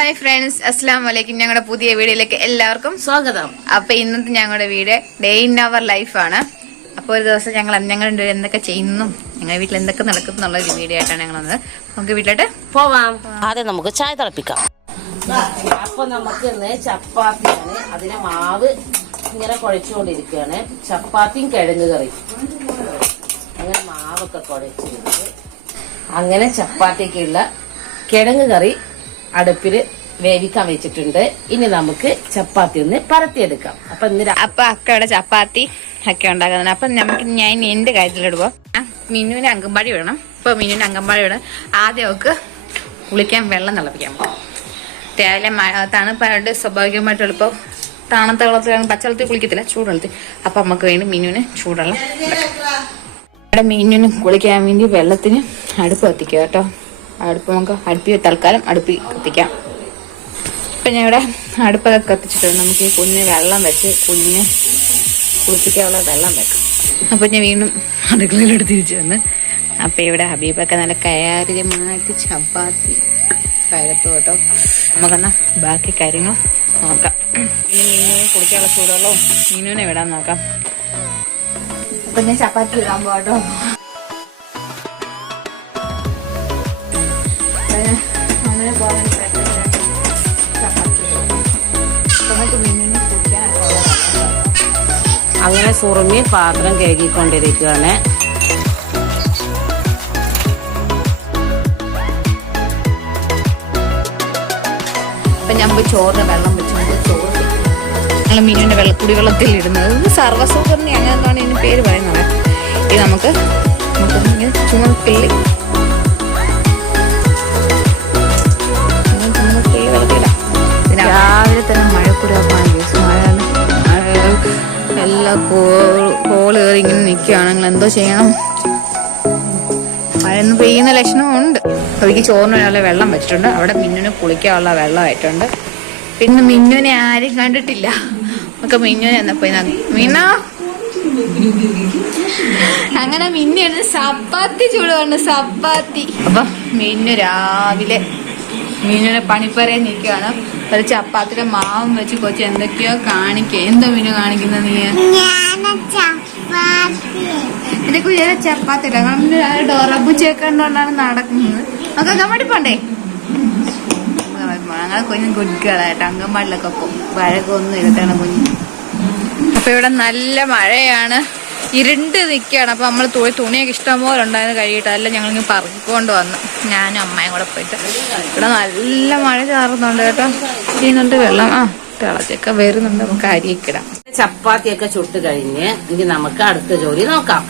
Hi friends, അസ്സലാമു അലൈക്കും. ഞങ്ങളുടെ പുതിയ വീഡിയോയിലേക്ക് എല്ലാവർക്കും സ്വാഗതം. അപ്പൊ ഇന്നത്തെ ഞങ്ങളുടെ വീഡിയോ ഡേ ഇൻ അവർ ലൈഫാണ്. അപ്പോൾ ഒരു ദിവസം ഞങ്ങൾ എന്തൊക്കെ ചെയ്യുന്നു, ഞങ്ങളുടെ വീട്ടിൽ എന്തൊക്കെ നടക്കുന്നു എന്നുള്ള ഒരു വീഡിയോ ആയിട്ടാണ് ഞങ്ങൾ വന്നത്. നമുക്ക് വീട്ടിലോട്ട് പോവാം. ആദ്യം നമുക്ക് ചായ തിളപ്പിക്കാം. അപ്പൊ നമുക്ക് ഇന്ന് ചപ്പാത്തിയാണ്. അതിന് മാവ് ഇങ്ങനെ കുഴച്ചുകൊണ്ടിരിക്കുകയാണ്. ചപ്പാത്തിയും കിഴങ്ങ് കറി. അങ്ങനെ മാവൊക്കെ കുഴച്ചിട്ട് അങ്ങനെ ചപ്പാത്തിക്കുള്ള കിഴങ്ങ് കറി അടുപ്പില് വേവിക്കാൻ വെച്ചിട്ടുണ്ട്. ഇനി നമുക്ക് ചപ്പാത്തി ഒന്ന് പരത്തിയെടുക്കാം. അപ്പൊ അക്കയുടെ ചപ്പാത്തി ഒക്കെ ഉണ്ടാക്കുന്നുണ്ട്. അപ്പൊ നമുക്ക് ഞാൻ എന്റെ കാര്യത്തിലിടുമ്പോ മിന്നുവിന് അങ്കമ്പാടി വേണം. ഇപ്പൊ മിന്നുവിന് അങ്കമ്പാടി വേണം. ആദ്യം അവക്ക് കുളിക്കാൻ വെള്ളം തിളപ്പിക്കാൻ പോകും. രാവിലെ തണുപ്പായിട്ട് സ്വാഭാവികമായിട്ട് എളുപ്പം തണുത്ത വെള്ളത്തിലാണ്, പച്ചവെള്ളത്തിൽ കുളിക്കത്തില്ല, ചൂടുവെള്ളത്തിൽ. അപ്പൊ നമുക്ക് വേണ്ടി മിന്നുവിന് ചൂടുവെള്ളം. ഇവിടെ മിന്നുവിന് കുളിക്കാൻ വേണ്ടി വെള്ളത്തിന് അടുപ്പ് കത്തിക്കുക കേട്ടോ. നമുക്ക് തൽക്കാലം അടുപ്പി കത്തിക്കാം. ഇപ്പൊ ഞാൻ ഇവിടെ അടുപ്പൊക്കെ കത്തിച്ചിട്ടുണ്ട്. നമുക്ക് ഈ കുഞ്ഞിന് വെള്ളം വെച്ച് കുഞ്ഞിനെ കുളിപ്പിക്കാനുള്ള വെള്ളം വെക്കാം. അപ്പൊ ഞാൻ വീണ്ടും അടുക്കളയിലോട്ട് തിരിച്ചു വന്ന് അപ്പൊ ഇവിടെ ഹബീബൊക്കെ നല്ല കയാരിമായിട്ട് ചപ്പാത്തി പരത്തു കേട്ടോ. നമുക്കെന്നാ ബാക്കി കാര്യങ്ങൾ നോക്കാം. ഇനി മീനുവിനെ കുളിക്കാനുള്ള ചൂടുവെള്ളവും മീനുവിനെ വിടാൻ നോക്കാം. അപ്പൊ ഞാൻ ചപ്പാത്തി ഇടാൻ പോട്ടോ. അങ്ങനെ സുറുമി പാത്രം കഴുകിക്കൊണ്ടിരിക്കുകയാണ്. അപ്പൊ ഞാൻ പോയി ചോറിന് വെള്ളം വെച്ചു. ചോറ് ഞങ്ങൾ മീനിന്റെ കുടിവെള്ളത്തിൽ ഇടുന്നത് സർവ്വസൂപർണി അങ്ങനെ എന്താണ് ഇതിന് പേര് പറയുന്നത്. ഇത് നമുക്ക് ഇങ്ങനെ ചുമക്കിള്ളി രാവിലെ തന്നെ മഴക്കുരാപ്പാണ്. എല്ലാം കോള് കയറി ഇങ്ങനെ നിൽക്കുകയാണെങ്കിൽ എന്തോ ചെയ്യണം. മഴയൊന്നും പെയ്യുന്ന ലക്ഷണമുണ്ട്. അവർക്ക് ചോറിനുള്ള വെള്ളം വെച്ചിട്ടുണ്ട്. അവിടെ മിന്നുവിന് കുളിക്കാനുള്ള വെള്ളമായിട്ടുണ്ട്. പിന്നെ മിന്നുവിനെ ആരും കണ്ടിട്ടില്ല. നമുക്ക് മിന്നുവിനെ എന്നപ്പോ മീനോ അങ്ങനെ മിന്നു ചപ്പാത്തി ചൂടുകൊണ്ട് ചപ്പാത്തി. അപ്പൊ മിന്നു രാവിലെ മീനിനെ പണിപ്പറയാൻ നിൽക്കുകയാണ്. ഒരു ചപ്പാത്തിയുടെ മാവും വെച്ച് കൊച്ചു എന്തൊക്കെയോ കാണിക്കുക. എന്തോ മീനു കാണിക്കുന്ന നീ? എന്റെ കുഞ്ഞിനെ ചപ്പാത്തി ഡോറബുച്ചൊക്കെ ഉണ്ടോണ്ടാണ് നടക്കുന്നത്. നമുക്ക് അങ്കൻവാടി പോണ്ടേ? ഞങ്ങളെ കുഞ്ഞ് കുട്ടികളായിട്ട് അങ്കൻവാടിലൊക്കെ പോകും. വഴക്കൊന്നും ഇരുത്താണ് കുഞ്ഞ്. അപ്പൊ ഇവിടെ നല്ല മഴയാണ്, ഇരുണ്ട് നിൽക്കുകയാണ്. അപ്പൊ നമ്മൾ തുണിയൊക്കെ ഇഷ്ടംപോലെ ഉണ്ടായിരുന്നു കഴുകിയിട്ട്. അതെല്ലാം ഞങ്ങളിങ്ങനെ പറക്കൊണ്ട് വന്നു, ഞാനും അമ്മയും കൂടെ പോയിട്ട്. ഇവിടെ നല്ല മഴ ചാറുന്നുണ്ട് കേട്ടോ. ചെയ്യുന്നുണ്ട് വെള്ളം തിളച്ചൊക്കെ വരുന്നുണ്ട്. നമുക്ക് അരിയൊക്കെ ഇടാം. ചപ്പാത്തിയൊക്കെ ചുട്ട് കഴിഞ്ഞ് ഇനി നമുക്ക് അടുത്ത ജോലി നോക്കാം.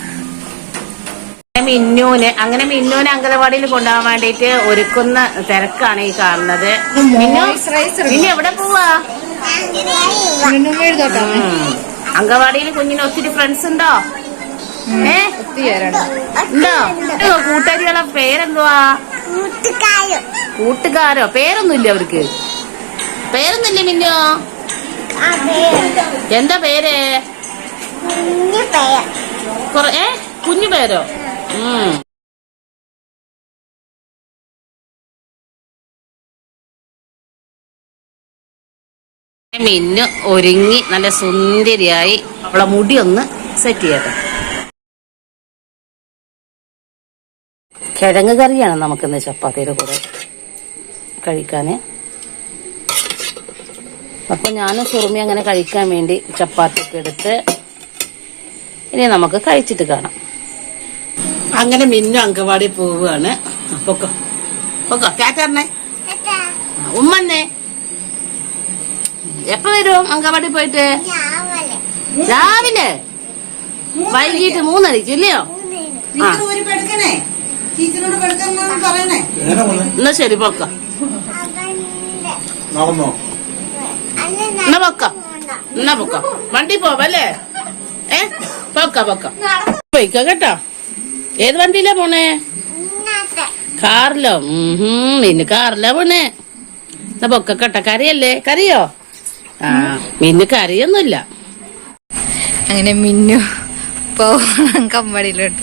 മിന്നുവിനെ അംഗനവാടിയിൽ കൊണ്ടുപോകാൻ വേണ്ടിയിട്ട് ഒരുക്കുന്ന തിരക്കാണ് ഈ കാണുന്നത്. മിന്നു എവിടെ പോവാ? അംഗൻവാടിയിൽ കുഞ്ഞിന് ഒത്തിരി ഫ്രണ്ട്സ് ഉണ്ടോ? ഉണ്ടോ? കൂട്ടുകാരികളെ പേരെന്തുവാ? കൂട്ടുകാരോ? പേരൊന്നുമില്ല അവർക്ക്? പേരൊന്നുമില്ല മിന്നോ? എന്താ പേര്? കുഞ്ഞു പേരോ? മിന്നു ഒരുങ്ങി നല്ല സുന്ദരിയായി അവളെ മുടി ഒന്ന് സെറ്റ് ചെയ്യട്ടെ. കിഴങ്ങ് കറിയാണ് നമുക്കിന്ന് ചപ്പാത്തിയുടെ കൂടെ കഴിക്കാന്. അപ്പൊ ഞാനും സുറുമി അങ്ങനെ കഴിക്കാൻ വേണ്ടി ചപ്പാത്തിയൊക്കെ എടുത്ത് ഇനി നമുക്ക് കഴിച്ചിട്ട് കാണാം. അങ്ങനെ മിന്നു അങ്കവാടി പോവുകയാണ്. പൊക്കോ കാറ്ററിനെ ഉമ്മന്നെ എപ്പ വരും അങ്കവാടി പോയിട്ട്? രാവിലെ വൈകിട്ട് 3:30 ഇല്ലയോ? എന്നാ ശരി പൊക്ക. എന്നാ പൊക്ക വണ്ടി പോവല്ലേ? പൊക്ക പോയിക്കോ കേട്ടോ. ഏത് വണ്ടിയിലാ പോണേ? കാറിലോ? മിന്നു കാറിലാ പോണേ. എന്നാ പൊക്ക കേട്ടോ. കറിയല്ലേ? കറിയോ? മിന്നു കറിയൊന്നുമില്ല. അങ്ങനെ മിന്നു പോകണം കമ്പടിയിലോട്ട്.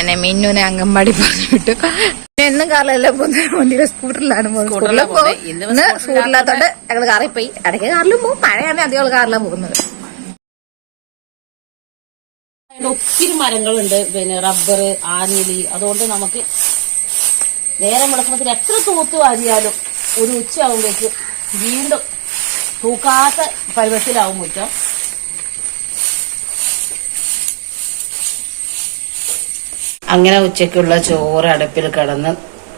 എന്നെ മിന്നുനെ അംഗൻവാടി പറഞ്ഞു വിട്ടു. എന്നും കാറിലെല്ലാം പോകുന്ന വണ്ടിയിലെ സ്കൂട്ടറിലാണ് പോകുന്നത്. ഇന്ന് സ്കൂട്ടറില്ലാത്തോണ്ട് ഞങ്ങള് കാറിൽ പോയി. ഇടയ്ക്ക് കാറിലും പോകും. മഴയാണെങ്കിൽ അധികം കാറിലാണ് പോകുന്നത്. ഒത്തിരി മരങ്ങളുണ്ട്, പിന്നെ റബ്ബർ, ആഞ്ഞിലി. അതുകൊണ്ട് നമുക്ക് നേരം വിളക്കുമ്പോൾ എത്ര തൂത്ത് വാരിയാലും ഒരു ഉച്ചയാകുമ്പോഴേക്ക് വീണ്ടും തൂക്കാത്ത പരുവത്തിലാവും മുറ്റം. അങ്ങനെ ഉച്ചയ്ക്കുള്ള ചോറ് അടുപ്പിൽ കിടന്ന്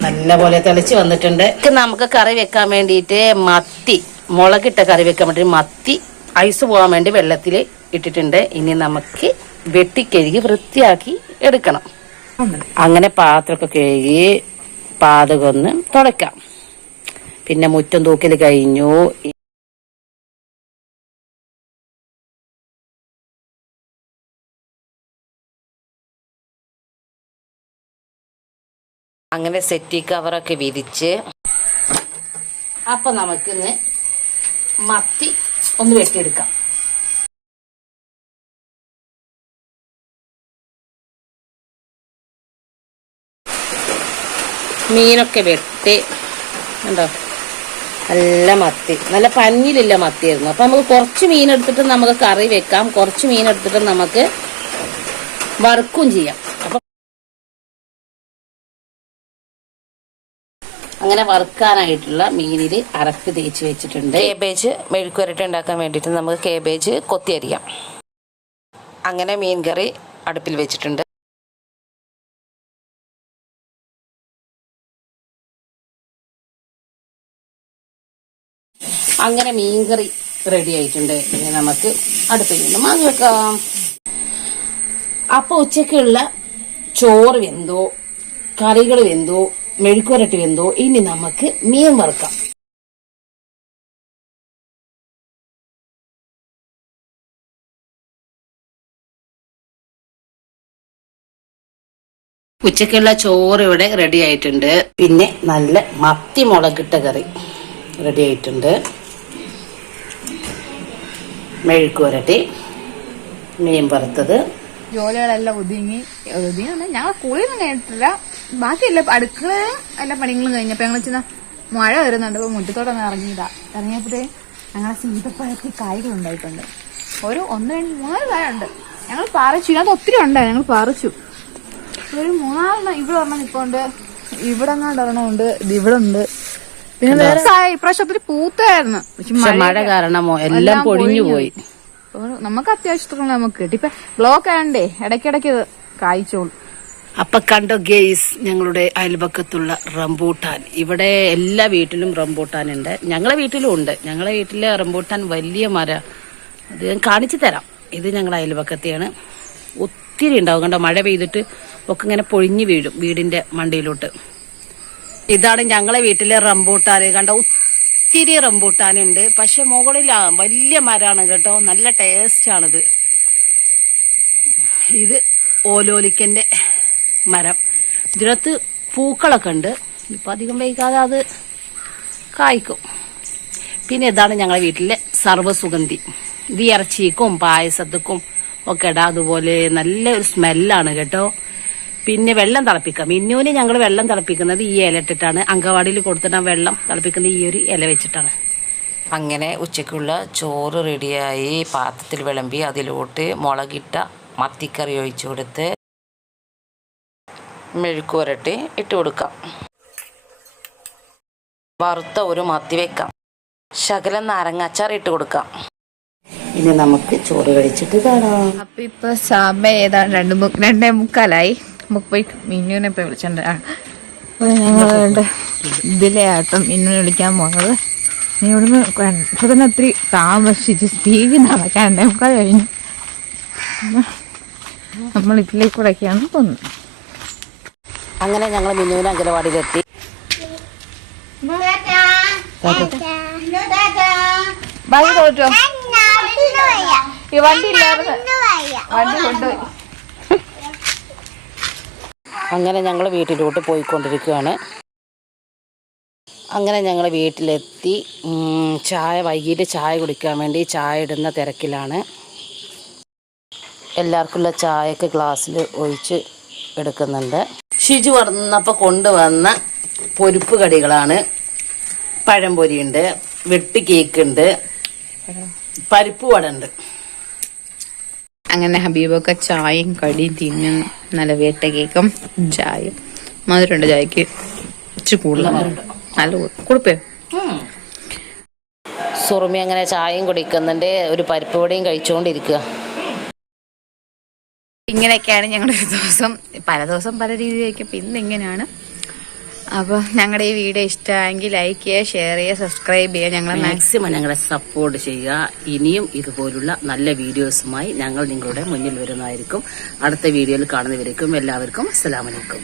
നല്ലപോലെ തിളച്ച് വന്നിട്ടുണ്ട്. നമുക്ക് കറി വെക്കാൻ വേണ്ടിയിട്ട് മത്തി, മുളകിട്ട കറി വെക്കാൻ വേണ്ടി മത്തി ഐസ് പോകാൻ വേണ്ടി വെള്ളത്തിൽ ഇട്ടിട്ടുണ്ട്. ഇനി നമുക്ക് വെട്ടിക്കഴുകി വൃത്തിയാക്കി എടുക്കണം. അങ്ങനെ പാത്രമൊക്കെ കഴുകി പാതകൊന്ന് തുടയ്ക്കാം. പിന്നെ മുറ്റം തൂക്കൽ കഴിഞ്ഞു. അങ്ങനെ സെറ്റി കവറൊക്കെ വിരിച്ച് അപ്പൊ നമുക്കിന്ന് മത്തി ഒന്ന് വെട്ടിയെടുക്കാം. മീനൊക്കെ വെട്ടി ഉണ്ടോ, നല്ല മത്തി, നല്ല പഞ്ഞിലില്ല മത്തിയായിരുന്നു. അപ്പൊ നമുക്ക് കുറച്ച് മീൻ എടുത്തിട്ട് നമുക്ക് കറി വെക്കാം, കുറച്ച് മീൻ എടുത്തിട്ട് നമുക്ക് വറുക്കും ചെയ്യാം. അപ്പൊ അങ്ങനെ വറുക്കാനായിട്ടുള്ള മീനിൽ അരപ്പ് തേച്ച് വെച്ചിട്ടുണ്ട്. കേബേജ് മെഴുക്കുവരട്ടി ഉണ്ടാക്കാൻ വേണ്ടിയിട്ട് നമുക്ക് കേബേജ് കൊത്തിയരിയാം. അങ്ങനെ മീൻ കറി അടുപ്പിൽ വെച്ചിട്ടുണ്ട്. അങ്ങനെ മീൻകറി റെഡി ആയിട്ടുണ്ട്. ഇനി നമുക്ക് അടുപ്പിൽ നിന്ന് മാങ്ങ വെക്കാം. അപ്പൊ ഉച്ചക്കുള്ള ചോറ് വെന്തോ, കറികൾ വെന്തോ, മെഴുക്കുവരട്ടി വെന്തോ. ഇനി നമുക്ക് മീൻ വറുക്കാം. ഉച്ചക്കുള്ള ചോറ് ഇവിടെ റെഡി ആയിട്ടുണ്ട്. പിന്നെ നല്ല മത്തി മുളകിട്ട കറി റെഡി ആയിട്ടുണ്ട്. മെഴുക്കുവരട്ടി, മീൻ വറുത്തത്. ജോലികളെല്ലാം ഒതുങ്ങിയാണ്. ഞങ്ങൾ കുളിയൊന്നും കഴിഞ്ഞിട്ടില്ല. ബാക്കിയല്ല അടുക്കള എല്ലാ പണികളും കഴിഞ്ഞപ്പോ ഞങ്ങൾ ചെന്ന മഴ വരുന്നുണ്ട്. അപ്പൊ മുറ്റത്തോടൊന്ന് ഇറങ്ങിയപ്പോഴേ ഞങ്ങളെ സീതപ്പഴത്തിൽ കായ്കൾ ഉണ്ടായിട്ടുണ്ട്. ഒരു 1, 2, 3 കായ ഉണ്ട്. ഞങ്ങൾ പറിച്ചു. ഇതിനകത്ത് ഒത്തിരി ഉണ്ടായി. ഞങ്ങൾ പറിച്ചു. ഒരു 3 ഇവിടെ ഒരെണ്ണം ഇപ്പോണ്ട്, ഇവിടെ അങ്ങാണ്ട് ഒരെണ്ണമുണ്ട്, ഇവിടെ ഉണ്ട്. പിന്നെ വേറെ ഇപ്രാവശ്യം ഒത്തിരി പൂത്തായിരുന്നു. മഴ കാരണമോ എല്ലാം പൊടിഞ്ഞു പോയി. നമുക്ക് അത്യാവശ്യത്തിനുള്ള നമുക്ക് കിട്ടി. ഇപ്പൊ ബ്ലോക്ക് ആയണ്ടേ ഇടയ്ക്കിടയ്ക്ക് കായ്ച്ചോളൂ. അപ്പൊ കണ്ടോ ഗെയ്സ്, ഞങ്ങളുടെ അയൽപക്കത്തുള്ള റംബൂട്ടാൻ. ഇവിടെ എല്ലാ വീട്ടിലും റംബൂട്ടാൻ ഉണ്ട്. ഞങ്ങളെ വീട്ടിലും ഉണ്ട്. ഞങ്ങളെ വീട്ടിലെ റംബൂട്ടാൻ വലിയ മരം. അത് ഞാൻ കാണിച്ചു തരാം. ഇത് ഞങ്ങളുടെ അയൽപക്കത്തെയാണ്. ഒത്തിരി ഉണ്ടാവും. കണ്ടോ, മഴ പെയ്തിട്ട് ഒക്കെ ഇങ്ങനെ പൊഴിഞ്ഞു വീഴും വീടിന്റെ മണ്ടയിലോട്ട്. ഇതാണ് ഞങ്ങളെ വീട്ടിലെ റംബൂട്ടാൻ. കണ്ടോ, ഒത്തിരി റംബൂട്ടാനുണ്ട്. പക്ഷെ മുകളിലാ വലിയ മരമാണ് കേട്ടോ. നല്ല ടേസ്റ്റ് ആണിത്. ഇത് ഓലോലിക്കന്റെ മരം. ഇതിനകത്ത് പൂക്കളൊക്കെ ഉണ്ട്. ഇപ്പൊ അധികം വൈകാതെ അത് കായ്ക്കും. പിന്നെ ഇതാണ് ഞങ്ങളെ വീട്ടിലെ സർവ്വസുഗന്ധി. ഇത് ഇറച്ചിക്കും പായസത്തിക്കും ഒക്കെ ഇടാം. അതുപോലെ നല്ലൊരു സ്മെല്ലാണ് കേട്ടോ. പിന്നെ വെള്ളം തിളപ്പിക്കാം. മിന്നൂന് ഞങ്ങൾ വെള്ളം തിളപ്പിക്കുന്നത് ഈ ഇല ഇട്ടിട്ടാണ്. അങ്കവാടിയിൽ കൊടുത്തിട്ട് വെള്ളം തിളപ്പിക്കുന്നത് ഈ ഒരു ഇല വെച്ചിട്ടാണ്. അങ്ങനെ ഉച്ചയ്ക്കുള്ള ചോറ് റെഡിയായി പാത്രത്തിൽ വിളമ്പി അതിലോട്ട് മുളകിട്ട മത്തിക്കറി ഒഴിച്ചു കൊടുത്ത് മെഴുക്കുവരട്ടി ഇട്ട് കൊടുക്കാം. വറുത്ത ഒരു മത്തി വെക്കാം. ശകലം നാരങ്ങാച്ചാർ ഇട്ട് കൊടുക്കാം. ഇനി നമുക്ക് ചോറ് കഴിച്ചിട്ട് കാണാം. അപ്പൊ ഇപ്പൊ സമയം ഏതാണ് 2:45. നമുക്ക് പോയി മിന്നുവിനെ ഇപ്പൊ വിളിച്ചിട്ടുണ്ട്. അപ്പൊ ഞങ്ങളുണ്ട് ഇതിലെ ആട്ടം മിന്നുവിനെ വിളിക്കാൻ പോകുന്നത്. ഇവിടുന്ന് ഇപ്പൊ തന്നെ ഒത്തിരി താമസിച്ച് സ്റ്റീവിൽ നടക്കാൻ 2:45 കഴിഞ്ഞു. നമ്മൾ ഇതിലേക്കൂടെയൊക്കെയാണ് പോകുന്നത്. അങ്ങനെ ഞങ്ങൾ മിന്നുവിനെ അങ്കലവാടിയിലെത്തി. ബാഗ് തോറ്റോ? ഈ വണ്ടി ഇല്ലായിരുന്നു, വണ്ടി കൊണ്ടുപോയി. അങ്ങനെ ഞങ്ങൾ വീട്ടിലോട്ട് പോയിക്കൊണ്ടിരിക്കുകയാണ്. അങ്ങനെ ഞങ്ങൾ വീട്ടിലെത്തി. വൈകിട്ട് ചായ കുടിക്കാൻ വേണ്ടി ചായ ഇടുന്ന തിരക്കിലാണ്. എല്ലാവർക്കുള്ള ചായയൊക്കെ ഗ്ലാസ്സിൽ ഒഴിച്ച് എടുക്കുന്നുണ്ട്. ഷിജു വന്നപ്പോൾ കൊണ്ടുവന്ന പൊരിപ്പ് കടികളാണ്. പഴംപൊരിയുണ്ട്, വെട്ടി കേക്കുണ്ട്, പരിപ്പ് വട ഉണ്ട്. അങ്ങനെ ഹബീബൊക്കെ ചായയും കടിയും തിന്നും. നല്ല വേട്ട കേക്കും ചായയും. മധുരമുണ്ട് ചായക്ക്, ഇച്ചിരി കൂടുതലുണ്ട്. നല്ല കുടിപ്പേ. സുറുമി അങ്ങനെ ചായയും കുടിക്കുന്നുണ്ട്, ഒരു പരിപ്പ് വടയും കഴിച്ചുകൊണ്ടിരിക്കുക. ഇങ്ങനെയൊക്കെയാണ് ഞങ്ങളുടെ ഒരു ദിവസം. പല ദിവസം പല രീതിയിലായിരിക്കും. ഇന്ന് ഇങ്ങനെയാണ്. അപ്പോൾ ഞങ്ങളുടെ ഈ വീഡിയോ ഇഷ്ടമായെങ്കിൽ ലൈക്ക് ചെയ്യുക, ഷെയർ ചെയ്യുക, സബ്സ്ക്രൈബ് ചെയ്യുക. ഞങ്ങളെ മാക്സിമം ഞങ്ങളെ സപ്പോർട്ട് ചെയ്യുക. ഇനിയും ഇതുപോലുള്ള നല്ല വീഡിയോസുമായി ഞങ്ങൾ നിങ്ങളുടെ മുന്നിൽ വരുന്നതായിരിക്കും. അടുത്ത വീഡിയോയിൽ കാണുന്നവരേക്കും എല്ലാവർക്കും അസ്സലാമു അലൈക്കും.